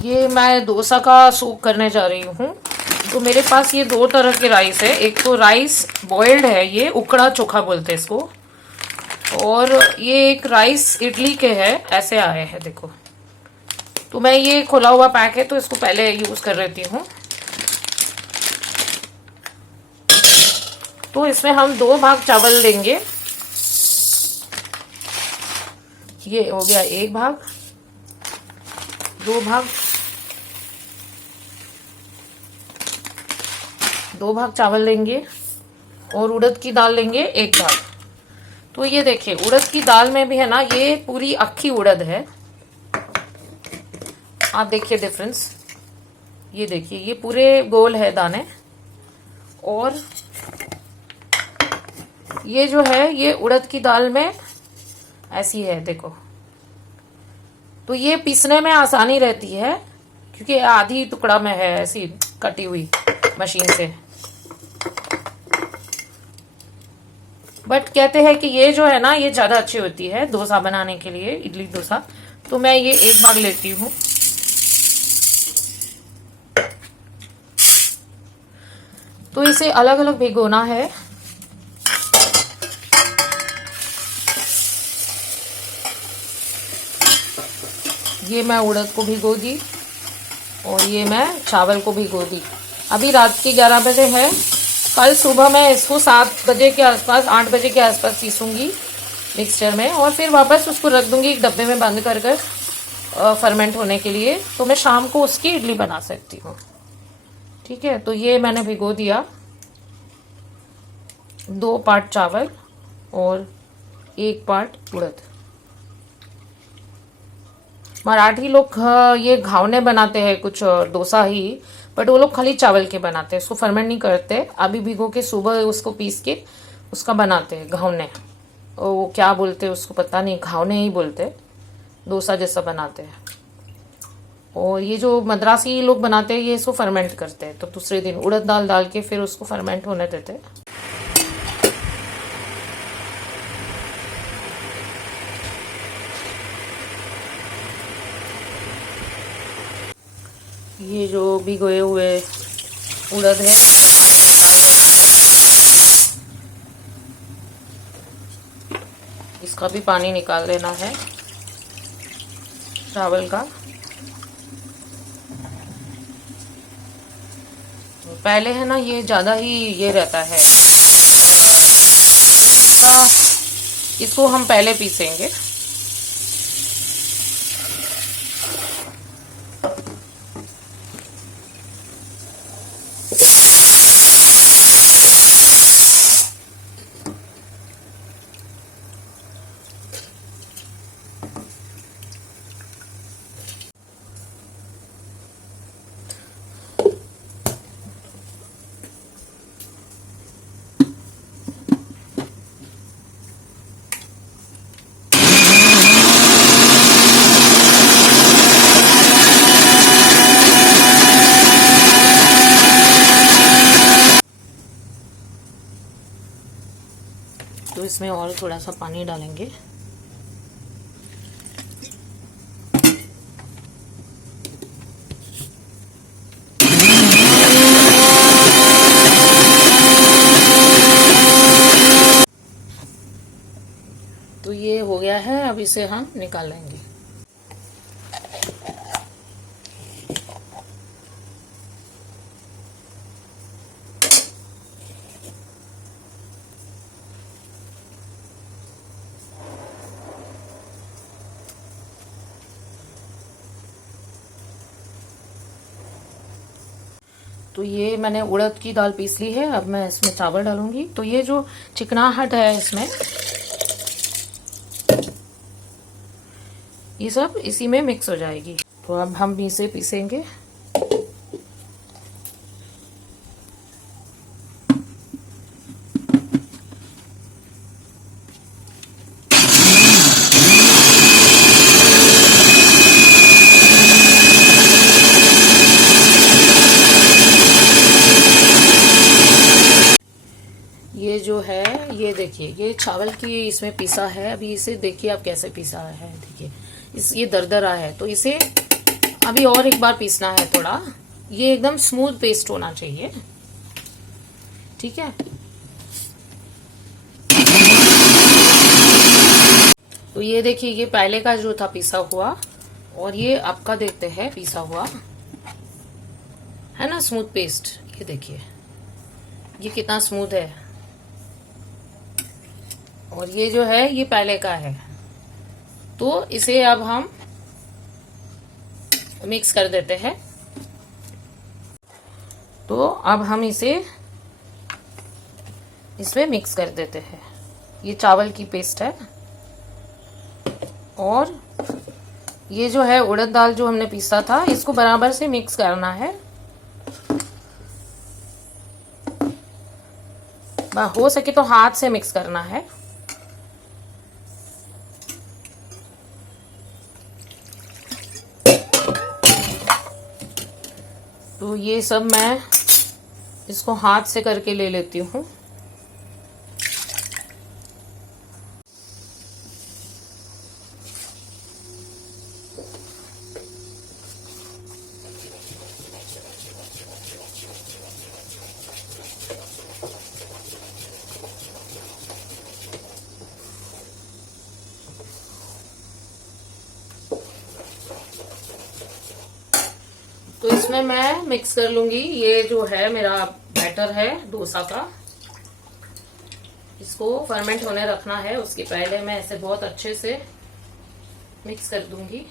ये मैं डोसा का सूप करने जा रही हूँ। तो मेरे पास ये दो तरह के राइस है। एक तो राइस बॉइल्ड है, ये उकड़ा चोखा बोलते हैं इसको, और ये एक राइस इडली के है, ऐसे आए हैं देखो। तो मैं ये खुला हुआ पैक है तो इसको पहले यूज कर लेती हूँ। तो इसमें हम 2 भाग चावल लेंगे। ये हो गया 1 भाग, 2 भाग, 2 भाग चावल लेंगे, और उड़द की दाल लेंगे 1 भाग। तो ये देखिए उड़द की दाल में भी है ना, ये पूरी अक्खी उड़द है। आप देखिए डिफरेंस, ये देखिए ये पूरे गोल है दाने, और ये जो है ये उड़द की दाल में ऐसी है देखो। तो ये पीसने में आसानी रहती है क्योंकि आधी टुकड़ा में है ऐसी कटी हुई मशीन से। बट कहते हैं कि ये जो है ना ये ज्यादा अच्छी होती है डोसा बनाने के लिए, इडली डोसा। तो मैं ये 1 भाग लेती हूँ। तो इसे अलग अलग भिगोना है। ये मैं उड़द को भिगो दी और ये मैं चावल को भिगो दी। अभी रात के 11 बजे है। कल सुबह मैं इसको 7 बजे के आसपास, 8 बजे के आसपास पीसूंगी मिक्सचर में, और फिर वापस उसको रख दूंगी एक डब्बे में बंद कर कर फर्मेंट होने के लिए। तो मैं शाम को उसकी इडली बना सकती हूँ। ठीक है, तो ये मैंने भिगो दिया। 2 पार्ट चावल और 1 पार्ट उड़द। मराठी लोग ये घावने बनाते हैं कुछ डोसा ही, बट वो लोग खाली चावल के बनाते हैं, उसको फर्मेंट नहीं करते। अभी भिगो के सुबह उसको पीस के उसका बनाते हैं घावने। वो क्या बोलते हैं उसको पता नहीं, घावने ही बोलते, डोसा जैसा बनाते हैं। और ये जो मद्रासी लोग बनाते हैं ये इसको फर्मेंट करते हैं। तो दूसरे दिन उड़द दाल डाल के फिर उसको फर्मेंट होने देते हैं। ये जो भिगोए हुए उड़द है इसका भी पानी निकाल लेना है चावल का। पहले है ना ये ज्यादा ही ये रहता है, इसको हम पहले पीसेंगे। तो इसमें और थोड़ा सा पानी डालेंगे। तो ये हो गया है, अब इसे हम निकाल लेंगे। तो ये मैंने उड़द की दाल पीस ली है। अब मैं इसमें चावल डालूंगी। तो ये जो चिकनाहट है इसमें, ये सब इसी में मिक्स हो जाएगी। तो अब हम इसे पीसेंगे। ये जो है ये देखिए ये चावल की इसमें पीसा है। अभी इसे देखिए आप कैसे पीसा है, देखिए ये दरदरा है। तो इसे अभी और एक बार पीसना है थोड़ा, ये एकदम स्मूथ पेस्ट होना चाहिए, ठीक है। तो ये देखिए, ये पहले का जो था पिसा हुआ, और ये आपका देखते हैं पिसा हुआ है ना, स्मूथ पेस्ट। ये देखिए ये कितना स्मूथ है, और ये जो है ये पहले का है। तो इसे अब हम मिक्स कर देते हैं। तो अब हम इसे इसमें मिक्स कर देते हैं। ये चावल की पेस्ट है, और ये जो है उड़द दाल जो हमने पीसा था, इसको बराबर से मिक्स करना है। हो सके तो हाथ से मिक्स करना है। तो ये सब मैं इसको हाथ से करके ले लेती हूँ। तो इसमें मैं मिक्स कर लूंगी। ये जो है मेरा बैटर है डोसा का, इसको फर्मेंट होने रखना है, उसके पहले मैं ऐसे बहुत अच्छे से मिक्स कर दूंगी।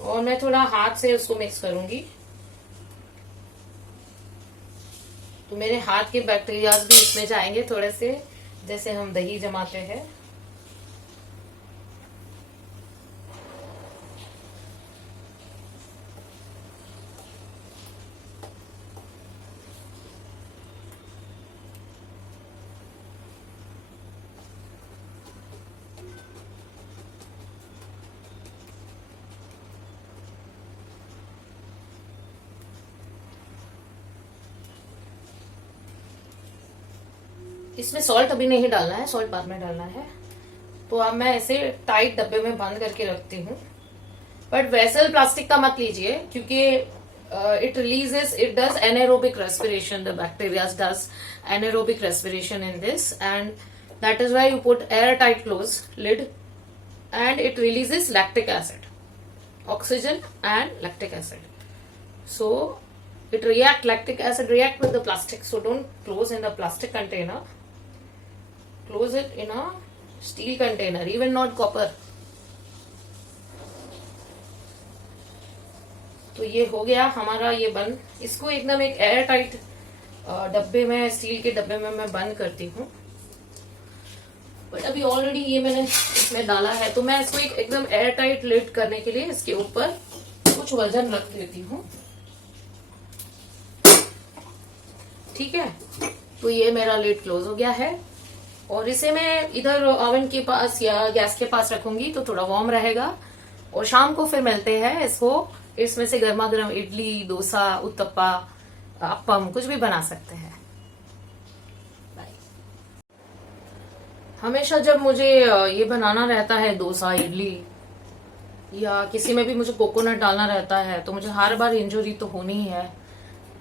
और मैं थोड़ा हाथ से उसको मिक्स करूंगी, तो मेरे हाथ के बैक्टीरियाज भी इसमें जाएंगे थोड़े से, जैसे हम दही जमाते हैं। इसमें सॉल्ट अभी नहीं डालना है, सॉल्ट बाद में डालना है। तो अब मैं ऐसे टाइट डब्बे में बंद करके रखती हूँ। बट वेसल प्लास्टिक का मत लीजिए, क्योंकि it does anaerobic respiration, the bacteria does anaerobic respiration in this, and that is why you put airtight close lid, and it releases lactic acid, oxygen and lactic acid. So lactic acid react with the plastic, so don't close in the plastic container, close it in a steel container, even not copper. तो ये हो गया हमारा ये बंद। इसको एकदम एक एयर टाइट डब्बे में, स्टील के डब्बे में मैं बंद करती हूँ। बट अभी ऑलरेडी ये मैंने इसमें डाला है, तो मैं इसको एकदम एयर टाइट लिड करने के लिए इसके ऊपर कुछ वजन रख देती हूँ, ठीक है। तो ये मेरा लिड क्लोज हो गया है, और इसे मैं इधर ओवन के पास या गैस के पास रखूंगी तो थोड़ा वार्म रहेगा। और शाम को फिर मिलते हैं इसको, इसमें से गर्मा गर्म इडली, डोसा, उत्तप्पा, अप्पम कुछ भी बना सकते हैं। हमेशा जब मुझे ये बनाना रहता है डोसा, इडली, या किसी में भी मुझे कोकोनट डालना रहता है, तो मुझे हर बार इंजरी तो होनी ही है।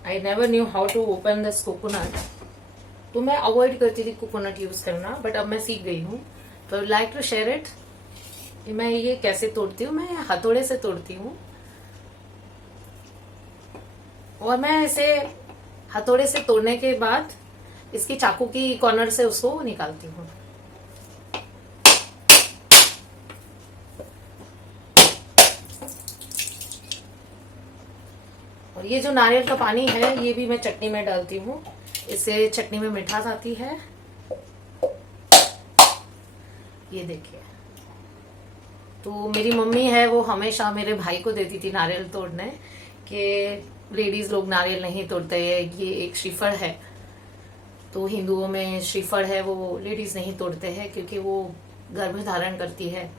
I never knew how to open this coconut, तो मैं अवॉइड करती थी कोकोनट यूज करना, बट अब मैं सीख गई हूँ। तो I like to share it. मैं ये कैसे तोड़ती हूँ, मैं हथौड़े से तोड़ती हूँ, और मैं इसे हथौड़े से तोड़ने के बाद इसकी चाकू की कॉर्नर से उसको निकालती हूँ। और ये जो नारियल का पानी है, ये भी मैं चटनी में डालती हूँ, इससे चटनी में मिठास आती है। ये देखिए, तो मेरी मम्मी है वो हमेशा मेरे भाई को देती थी नारियल तोड़ने, कि लेडीज लोग नारियल नहीं तोड़ते हैं, ये एक श्रीफल है। तो हिंदुओं में श्रीफल है वो लेडीज नहीं तोड़ते हैं, क्योंकि वो गर्भ धारण करती है।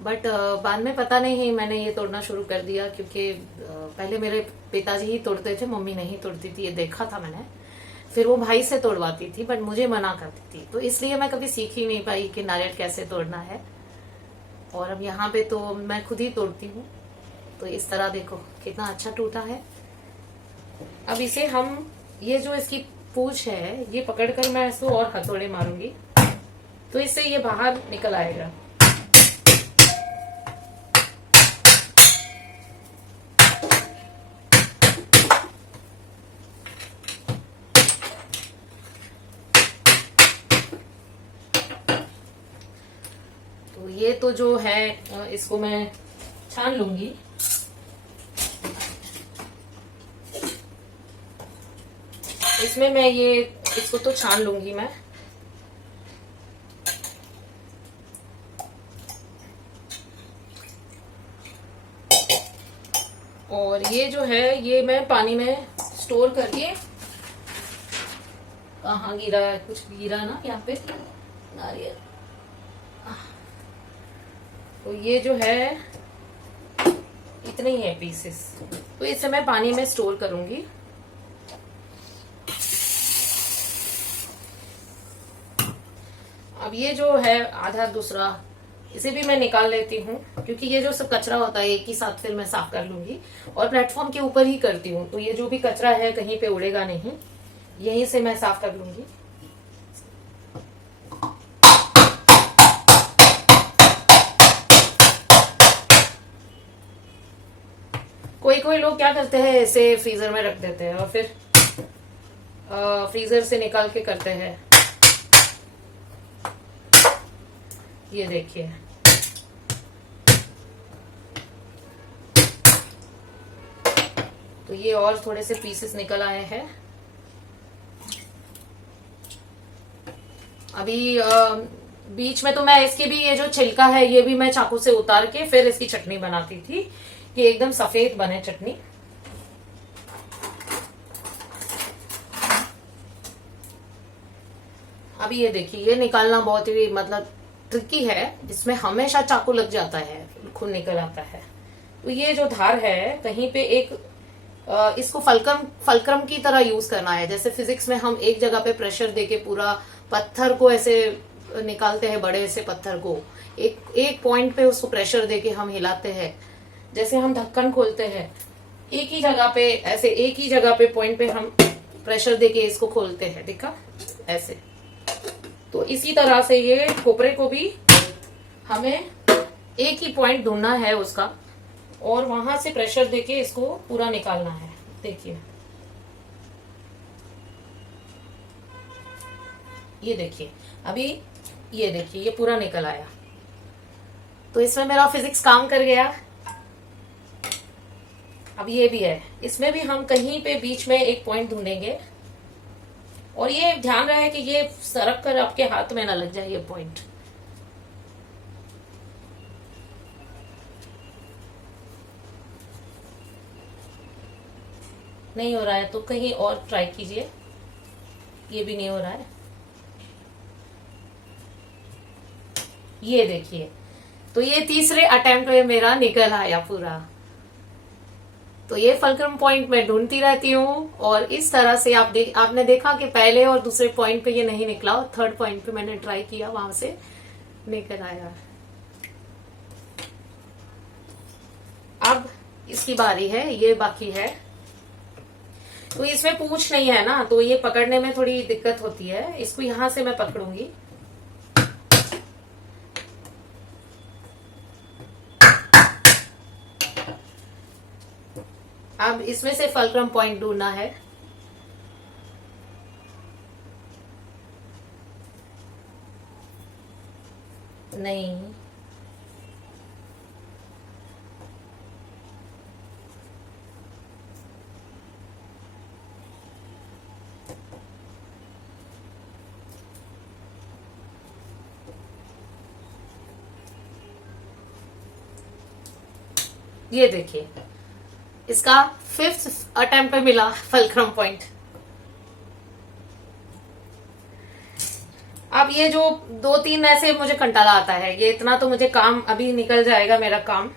बट बाद में पता नहीं मैंने ये तोड़ना शुरू कर दिया, क्योंकि पहले मेरे पिताजी ही तोड़ते थे, मम्मी नहीं तोड़ती थी, ये देखा था मैंने। फिर वो भाई से तोड़वाती थी, बट मुझे मना करती थी, तो इसलिए मैं कभी सीख ही नहीं पाई कि नारियल कैसे तोड़ना है। और अब यहाँ पे तो मैं खुद ही तोड़ती हूँ। तो इस तरह देखो कितना अच्छा टूटा है। अब इसे हम, ये जो इसकी पूंछ है, ये पकड़कर मैं इसको और हथौड़े मारूंगी तो इससे ये बाहर निकल आएगा। तो ये तो जो है इसको मैं छान लूंगी। इसमें मैं ये इसको तो छान लूंगी मैं। और ये जो है ये मैं पानी में स्टोर करके, कहाँ गिरा है, कुछ गिरा ना यहाँ पे नारियल। तो ये जो है इतने ही है पीसेस, तो इसे मैं पानी में स्टोर करूंगी। अब ये जो है आधा दूसरा, इसे भी मैं निकाल लेती हूँ, क्योंकि ये जो सब कचरा होता है एक ही साथ फिर मैं साफ कर लूंगी। और प्लेटफॉर्म के ऊपर ही करती हूँ, तो ये जो भी कचरा है कहीं पे उड़ेगा नहीं, यहीं से मैं साफ कर लूंगी। कोई कोई लोग क्या करते हैं, इसे फ्रीजर में रख देते हैं और फिर फ्रीजर से निकाल के करते हैं। ये देखिए, तो ये और थोड़े से पीसेस निकल आए हैं। अभी बीच में तो मैं इसके भी, ये जो छिलका है ये भी मैं चाकू से उतार के फिर इसकी चटनी बनाती थी कि एकदम सफेद बने चटनी। अभी ये देखिए, ये निकालना बहुत ही मतलब ट्रिकी है, इसमें हमेशा चाकू लग जाता है, खून निकल आता है। तो ये जो धार है कहीं पे एक, इसको फलक्रम की तरह यूज करना है। जैसे फिजिक्स में हम एक जगह पे प्रेशर देके पूरा पत्थर को ऐसे निकालते हैं, बड़े से पत्थर को एक पॉइंट पे उसको प्रेशर देके हम हिलाते हैं। जैसे हम ढक्कन खोलते हैं, एक ही जगह पे ऐसे, एक ही जगह पे पॉइंट पे हम प्रेशर देके इसको खोलते हैं, देखा ऐसे। तो इसी तरह से ये खोपरे को भी हमें एक ही पॉइंट ढूंढना है उसका, और वहां से प्रेशर देके इसको पूरा निकालना है। देखिए, ये देखिए, अभी ये देखिए, ये पूरा निकल आया। तो इसमें मेरा फिजिक्स काम कर गया। अब ये भी है, इसमें भी हम कहीं पे बीच में एक पॉइंट ढूंढेंगे, और ये ध्यान रहे कि ये सरक कर आपके हाथ में ना लग जाए ये पॉइंट। नहीं हो रहा है तो कहीं और ट्राई कीजिए। ये भी नहीं हो रहा है। ये देखिए, तो ये तीसरे अटेम्प्ट में मेरा निकल आया पूरा। तो ये फलक्रम पॉइंट मैं ढूंढती रहती हूँ, और इस तरह से आपने देखा कि पहले और दूसरे पॉइंट पे ये नहीं निकला, और थर्ड पॉइंट पे मैंने ट्राई किया, वहां से निकल आया। अब इसकी बारी है, ये बाकी है। तो इसमें पूंछ नहीं है ना, तो ये पकड़ने में थोड़ी दिक्कत होती है। इसको यहां से मैं पकड़ूंगी। अब इसमें से फलक्रम पॉइंट ढूंढना है। नहीं, ये देखिए, इसका 5th अटेम्प्ट पे मिला फलक्रम पॉइंट। अब ये जो 2-3 ऐसे मुझे कंटाला आता है, ये इतना तो मुझे काम अभी निकल जाएगा मेरा काम।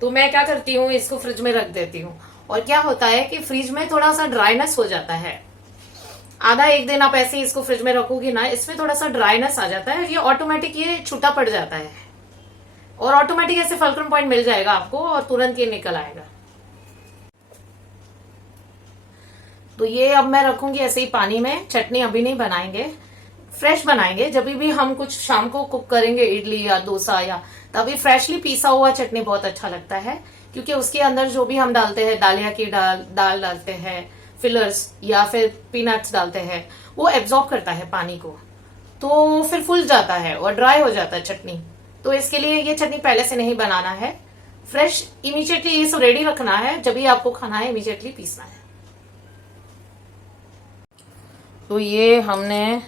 तो मैं क्या करती हूँ, इसको फ्रिज में रख देती हूँ। और क्या होता है कि फ्रिज में थोड़ा सा ड्राइनेस हो जाता है। आधा एक दिन आप ऐसे ही इसको फ्रिज में रखोगी ना, इसमें थोड़ा सा ड्राइनेस आ जाता है, ये ऑटोमेटिक ये छूटा पड़ जाता है और ऑटोमेटिक ऐसे फल्क्रम पॉइंट मिल जाएगा आपको और तुरंत ये निकल आएगा। तो ये अब मैं रखूंगी ऐसे ही पानी में। चटनी अभी नहीं बनाएंगे, फ्रेश बनाएंगे। जब भी हम कुछ शाम को कुक करेंगे इडली या डोसा या, तभी फ्रेशली पीसा हुआ चटनी बहुत अच्छा लगता है, क्योंकि उसके अंदर जो भी हम डालते हैं, दालिया की दाल डालते हैं, फिलर्स या फिर पीनट्स डालते हैं, वो एब्जॉर्ब करता है पानी को, तो फिर फूल जाता है और ड्राई हो जाता है चटनी। तो इसके लिए ये चटनी पहले से नहीं बनाना है, फ्रेश इमीडिएटली ये सब रेडी रखना है, जब भी आपको खाना है इमीडिएटली पीसना है। तो ये हमने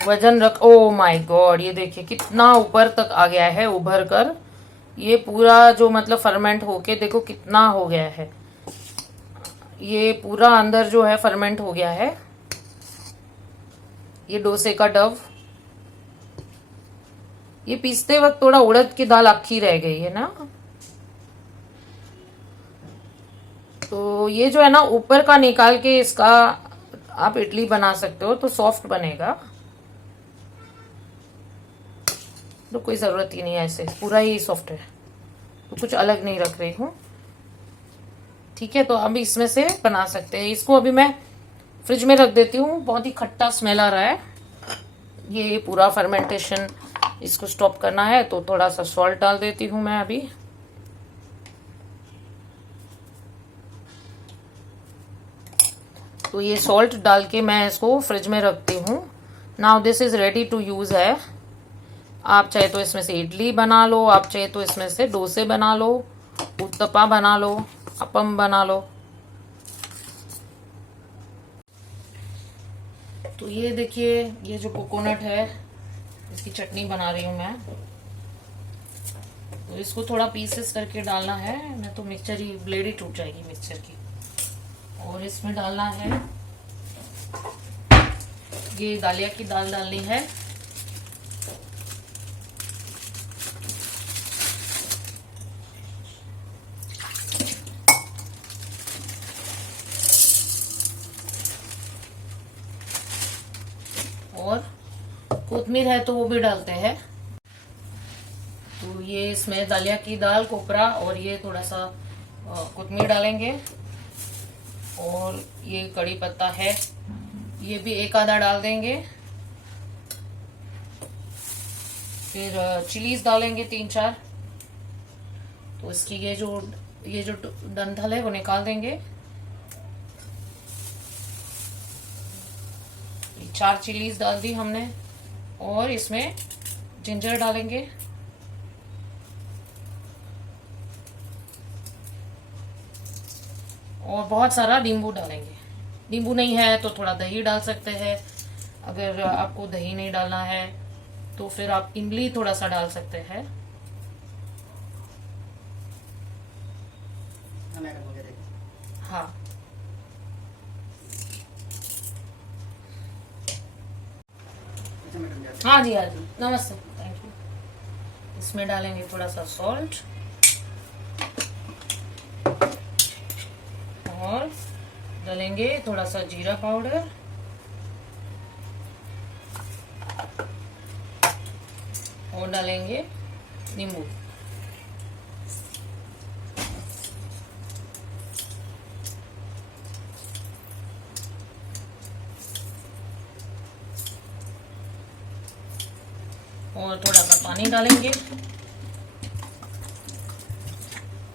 वजन रख, ओ माय गॉड, ये देखिए कितना ऊपर तक आ गया है उभर कर। ये पूरा जो मतलब फर्मेंट होके देखो कितना हो गया है, ये पूरा अंदर जो है फर्मेंट हो गया है। ये डोसे का डव, ये पीसते वक्त थोड़ा उड़द की दाल अक्खी रह गई है ना, तो ये जो है ना ऊपर का निकाल के इसका आप इडली बना सकते हो, तो सॉफ्ट बनेगा। तो कोई जरूरत ही नहीं है, ऐसे पूरा ही सॉफ्ट है, तो कुछ अलग नहीं रख रही हूं। ठीक है, तो अब इसमें से बना सकते हैं। इसको अभी मैं फ्रिज में रख देती हूँ, बहुत ही खट्टा स्मेल आ रहा है। ये पूरा फर्मेंटेशन इसको स्टॉप करना है, तो थोड़ा सा सॉल्ट डाल देती हूँ मैं अभी। तो ये सॉल्ट डाल के मैं इसको फ्रिज में रखती हूँ। Now this is ready to use है। आप चाहे तो इसमें से इडली बना लो, आप चाहे तो इसमें से डोसे बना लो, उत्तपा बना लो, अपम बना लो। तो ये देखिए, ये जो कोकोनट है इसकी चटनी बना रही हूँ मैं। तो इसको थोड़ा पीसेस करके डालना है, नहीं तो मिक्सचर ही ब्लेड ही टूट जाएगी मिक्सचर की। और इसमें डालना है ये दालिया की दाल डालनी है, और कोथमीर है तो वो भी डालते हैं। तो ये इसमें दालिया की दाल, कोपरा और ये थोड़ा सा कोथमीर डालेंगे, और ये कड़ी पत्ता है, ये भी एक आधा डाल देंगे। फिर चिलीज डालेंगे 3-4। तो इसकी ये जो डंठल है वो निकाल देंगे। 4 चिलीज डाल दी हमने, और इसमें जिंजर डालेंगे, और बहुत सारा नींबू डालेंगे। नींबू नहीं है तो थोड़ा दही डाल सकते हैं। अगर आपको दही नहीं डालना है तो फिर आप इमली थोड़ा सा डाल सकते हैं। हाँ, हाँ जी, हाँ जी, नमस्ते, थैंक यू। इसमें डालेंगे थोड़ा सा सॉल्ट, और डालेंगे थोड़ा सा जीरा पाउडर, और डालेंगे नींबू। और थोड़ा सा पानी डालेंगे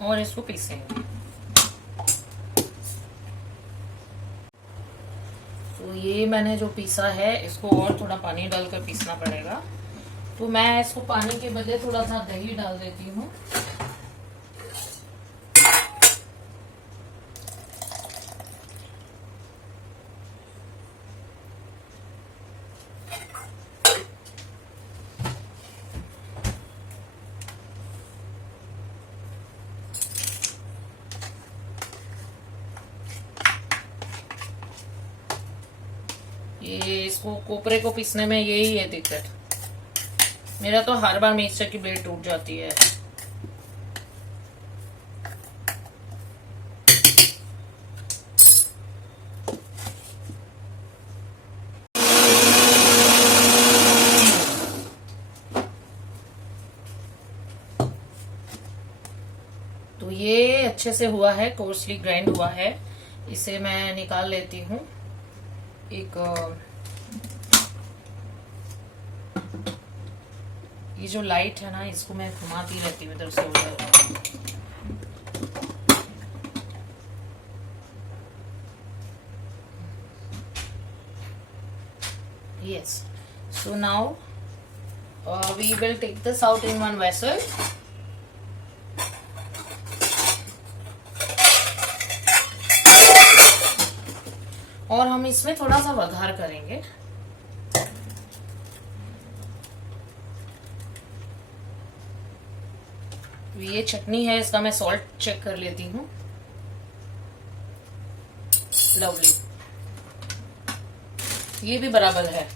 और इसको पीसेंगे। तो ये मैंने जो पीसा है इसको और थोड़ा पानी डालकर पीसना पड़ेगा। तो मैं इसको पानी के बदले थोड़ा सा दही डाल देती हूँ। ये इसको कोपरे को पीसने में यही है दिक्कत। मेरा तो हर बार मिक्सचर की ब्लेड टूट जाती है। अच्छे से हुआ है, कोर्सली ग्राइंड हुआ है। इसे मैं निकाल लेती हूँ। एक ये जो लाइट है ना, इसको मैं घुमाती रहती हूँ इधर से उधर। Yes. So now we will take this out in one vessel. और हम इसमें थोड़ा सा वघार करेंगे। ये चटनी है, इसका मैं सॉल्ट चेक कर लेती हूँ। लवली, ये भी बराबर है।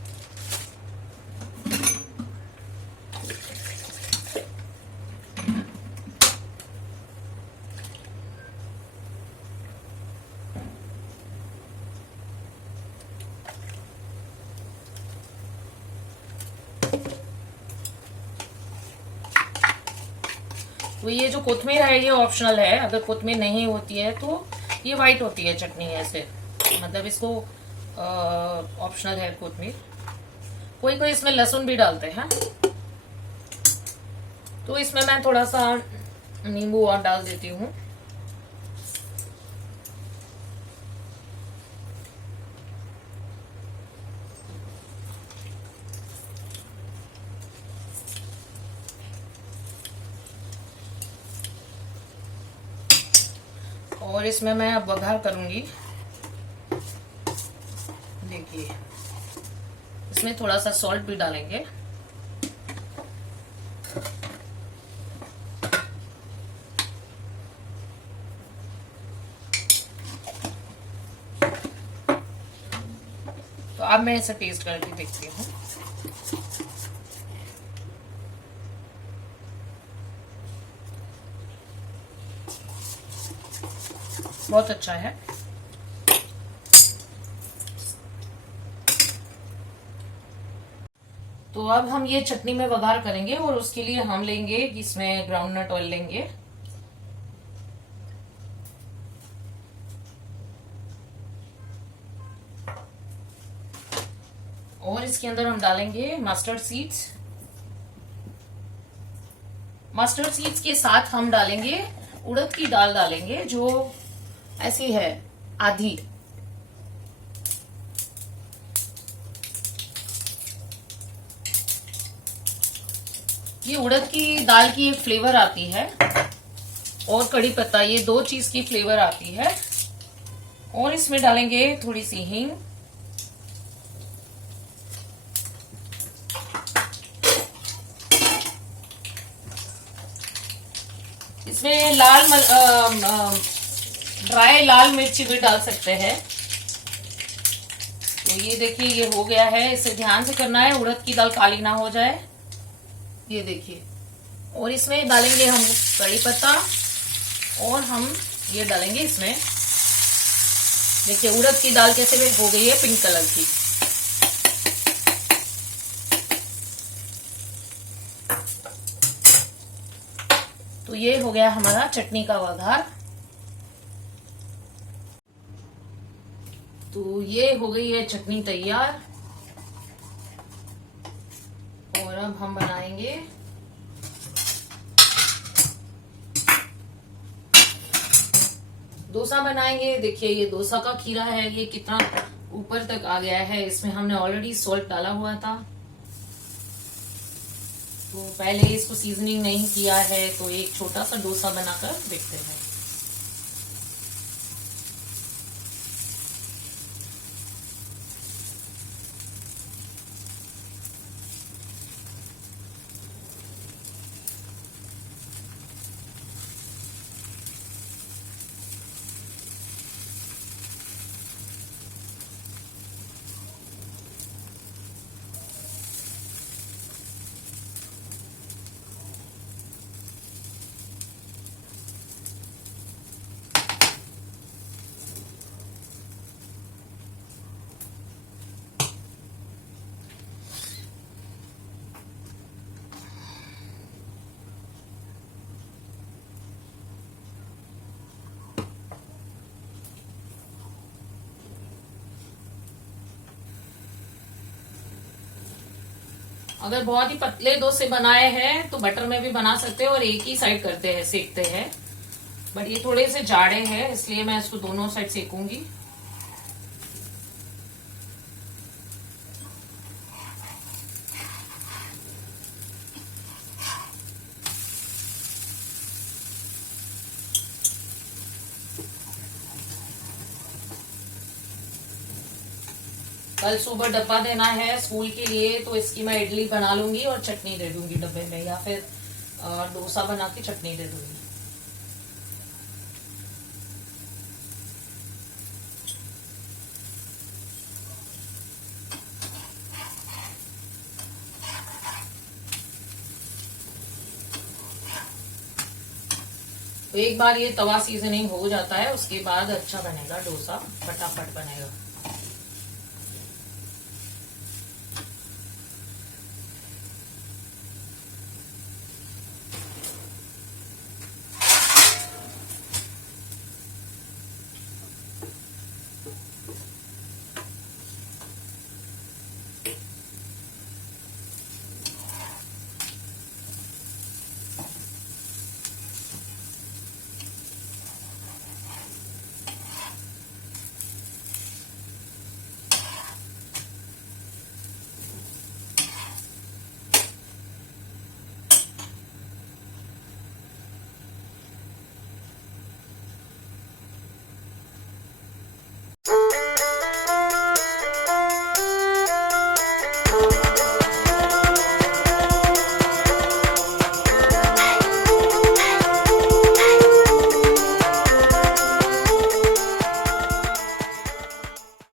तो ये जो कोथमीर है ये ऑप्शनल है, अगर कोथमीर नहीं होती है तो ये वाइट होती है चटनी ऐसे, मतलब इसको ऑप्शनल है कोथमीर। कोई कोई इसमें लहसुन भी डालते हैं, तो इसमें मैं थोड़ा सा नींबू और डाल देती हूँ। और इसमें मैं अब वघार करूंगी। देखिए, इसमें थोड़ा सा सॉल्ट भी डालेंगे। तो अब मैं इसे टेस्ट करके देखती हूँ। बहुत अच्छा है। तो अब हम ये चटनी में वघार करेंगे और उसके लिए हम लेंगे इसमें ग्राउंडनट ऑयल लेंगे। और इसके अंदर हम डालेंगे मस्टर्ड सीड्स। मस्टर्ड सीड्स के साथ हम डालेंगे उड़द की दाल डालेंगे, जो ऐसी है आधी। ये उड़द की दाल की एक फ्लेवर आती है, और कड़ी पत्ता, ये दो चीज की फ्लेवर आती है। और इसमें डालेंगे थोड़ी सी हींग। इसमें ड्राई लाल मिर्ची भी डाल सकते हैं। तो ये देखिए, ये हो गया है। इसे ध्यान से करना है, उड़द की दाल काली ना हो जाए। ये देखिए, और इसमें डालेंगे हम कड़ी पत्ता, और हम ये डालेंगे इसमें। देखिए उड़द की दाल कैसे हो गई है पिंक कलर की। तो ये हो गया हमारा चटनी का वघार। तो ये हो गई है चटनी तैयार। और अब हम बनाएंगे डोसा बनाएंगे। देखिए ये डोसा का खीरा है, ये कितना ऊपर तक आ गया है। इसमें हमने ऑलरेडी सॉल्ट डाला हुआ था, तो पहले इसको सीजनिंग नहीं किया है। तो एक छोटा सा डोसा बनाकर देखते हैं। अगर बहुत ही पतले डोसे बनाए हैं तो बटर में भी बना सकते हैं और एक ही साइड करते हैं, सेकते हैं। बट ये थोड़े से जाड़े हैं इसलिए मैं इसको दोनों साइड सेकूंगी। कल सुबह डब्बा देना है स्कूल के लिए, तो इसकी मैं इडली बना लूंगी और चटनी दे दूंगी डब्बे में, या फिर डोसा बना के चटनी दे दूंगी। तो एक बार ये तवा सीजनिंग हो जाता है उसके बाद अच्छा बनेगा डोसा, फटाफट बनेगा।